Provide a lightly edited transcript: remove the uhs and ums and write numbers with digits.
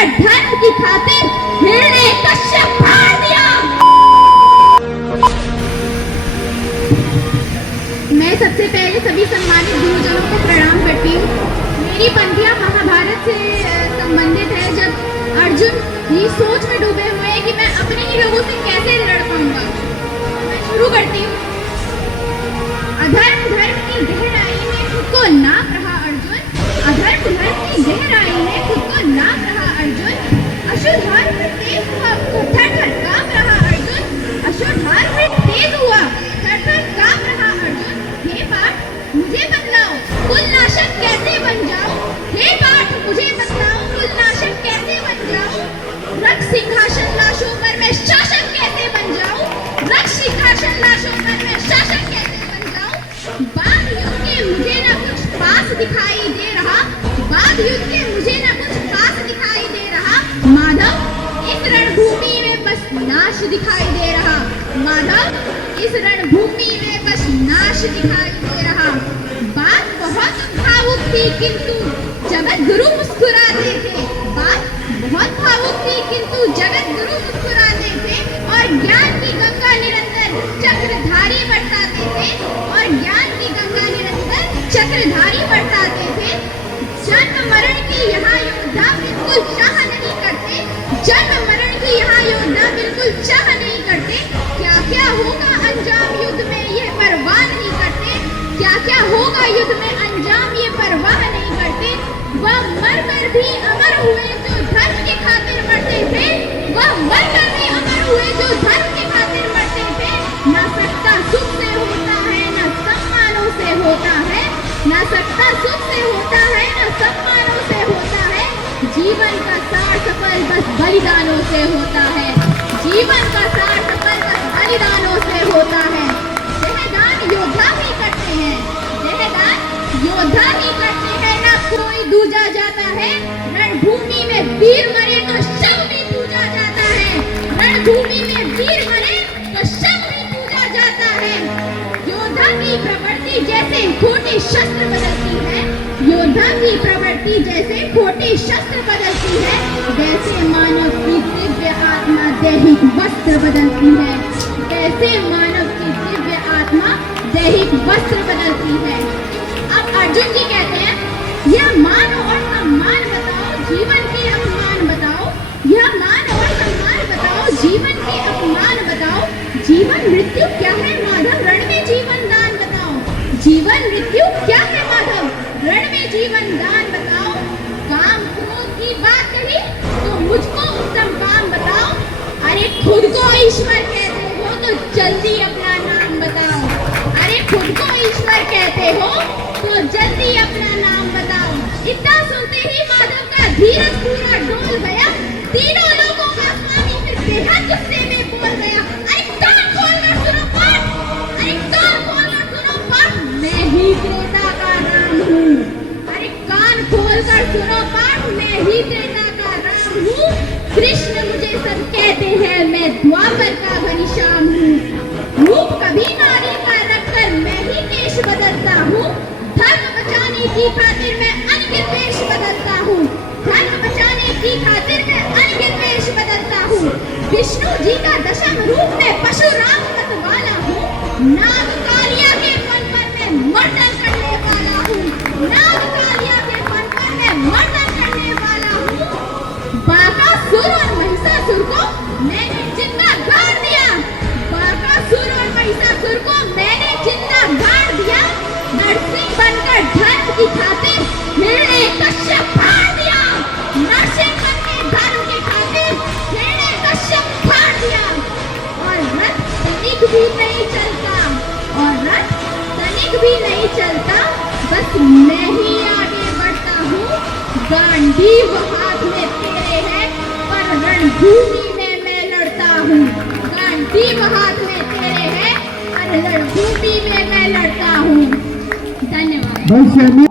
बनकर धर्म की खातिर हिरण्य कश्यप फाड़ दिया। मैं सबसे पहले सभी सम्मानित गुरुजनों को प्रणाम करती हूँ। मेरी पंक्तियाँ महाभारत से संबंधित है। जब अर्जुन ये सोच में डूबे हुए हैं कि मैं अपने ही लोगों से कैसे लड़ पाऊंगा, मैं शुरू करती हूँ। अधर्म धर्म की गहराई में खुद को नाप रहा अर्जुन, अधर्म धर्म की गहराई में खुद को नाप रहा अर्जुन, अशुद्धार में तेज हुआ थर-थर कांप रहा अर्जुन, अशुद्धार में तेज हुआ थर-थर कांप रहा अर्जुन। हे पार्थ मुझे बतलाओ कुलनाशक कैसे बन जाऊं, हे पार्थ मुझे बतलाओ कुलनाशक कैसे बन जाऊं, रक्त सिंहासन लाशों पर मैं शासक कैसे बन जाऊं, रक्त सिंहासन लाशों पर मैं शासक कैसे बन जाऊं। बाघ युद्ध के मुझे न कुछ पास दिखाई दे रहा, बाघ युद्ध के मुझे न कुछ पास दिखाई दे रहा, माधव इस रणभूमि में बस नाश दिखाई दे रहा, माधव इस रणभूमि में बस नाश दिखाई दे रहा। बात बहुत भावुक थी किंतु जगत गुरु मुस्कुराते थे, बात बहुत भावुक थी किंतु जगत गुरु मुस्कुराते थे, और ज्ञान की गंगा निरंतर चक्रधारी बरसाते थे, और ज्ञान की गंगा निरंतर चक्रधारी बरसाते थे। जन्म मरण की यहाँ योद्धा बिल्कुल चाह नहीं करते, जन्म मरण की यहाँ योद्धा बिल्कुल चाह नहीं करते। क्या क्या होगा अंजाम युद्ध में ये परवाह नहीं करते, क्या क्या होगा युद्ध में अंजाम ये परवाह नहीं करते। वह मरकर भी अमर हुए जो धर्म के खातिर मरते थे, वह मरकर भी अमर हुए जो धर्म के खातिर मरते थे। न सत्ता सुख से होता है न सम्मानों से होता है, न सत्ता सुख से होता है न सम्मानों से होता है। जीवन का सार सफल बस बलिदानों से होता है, जीवन का सार सफल बस बलिदानों से होता है। देहदान योद्धा ही करते हैं, देहदान योद्धा ही करते हैं, न कोई दूजा जाता है। रणभूमि में वीर मरे तो शव भी पूजा जाता है, रणभूमि में वीर मरे तो शव भी पूजा जाता है। योद्धा की प्रवृत्ति जैसे खोटे शस्त्र बदलती है, योद्धा की प्रवृत्ति जैसे खोटे शस्त्र बदलती है, वैसे मानव की दिव्य आत्मा दैहिक वस्त्र बदलती है, वैसे मानव की दिव्य आत्मा दैहिक वस्त्र बदलती है। अब अर्जुन जी कहते हैं यह मान और सम्मान बताओ, जीवन के अपमान बताओ, यह मान और सम्मान बताओ, जीवन के अपमान बताओ। जीवन मृत्यु क्या है माधव, रण में जीवन दान बताओ, जीवन मृत्यु क्या है माधव, रण में जीवन दान बताओ। काम क्रोध की बात कही तो मुझको उत्तम काम बताओ, अरे खुद को ईश्वर कहते हो तो जल्दी अपना नाम बताओ, अरे खुद को ईश्वर कहते हो तो जल्दी अपना नाम बताओ। इतना सुनते ही माधव का धीरज पूरा डोल गया, तीनों लोगों का स्वामी फिर बेहद गुस्से में बोल गया, अरे कान खोलकर सुनो पाठ, अरे कान खोलकर सुनो पाठ, मैं ही त्रेता का राम हूँ, अरे कान खोलकर सुनो पाठ, मैं ही त्रेता का राम हूँ। कृष्ण मुझे सब कहते हैं, मैं द्वापर का घनश्याम हूँ, रूप कभी नारी का रखकर मैं ही केश बदलता हूँ, धर्म बचाने की खातिर मैं अनगिनत वेश बदलता हूँ, धर्म बचाने की खातिर मैं अनगिनत वेश बदलता हूँ। विष्णु जी का दशम रूप में परशुराम मत वाला हूँ, नाग कालिया के फन पर मैं मर्दन करने वाला हूँ, नाग कालिया के फन पर मैं मर्दन करने वाला हूँ। बाकासुर और महिषासुर को मैंने जिंदा गाड़ दिया, बाकासुर और महिषासुर को मैंने जिंदा गाड़ दिया, नरसिंह बनकर धर्म की खातिर हिरण्य कश्यप फाड़ दिया, नरसिंह बनकर धर्म की खातिर हिरण्य कश्यप फाड़ दिया। और रथ तनिक भी नहीं चलता, और रथ तनिक भी नहीं चलता, बस मैं ही आगे बढ़ता हूँ। गांडीव हाथ में तेरे है पर रणभूमि में मैं लड़ता हूँ, गांडीव हाथ में तेरे है पर रणभूमि में मैं लड़ता हूँ। धन्यवाद।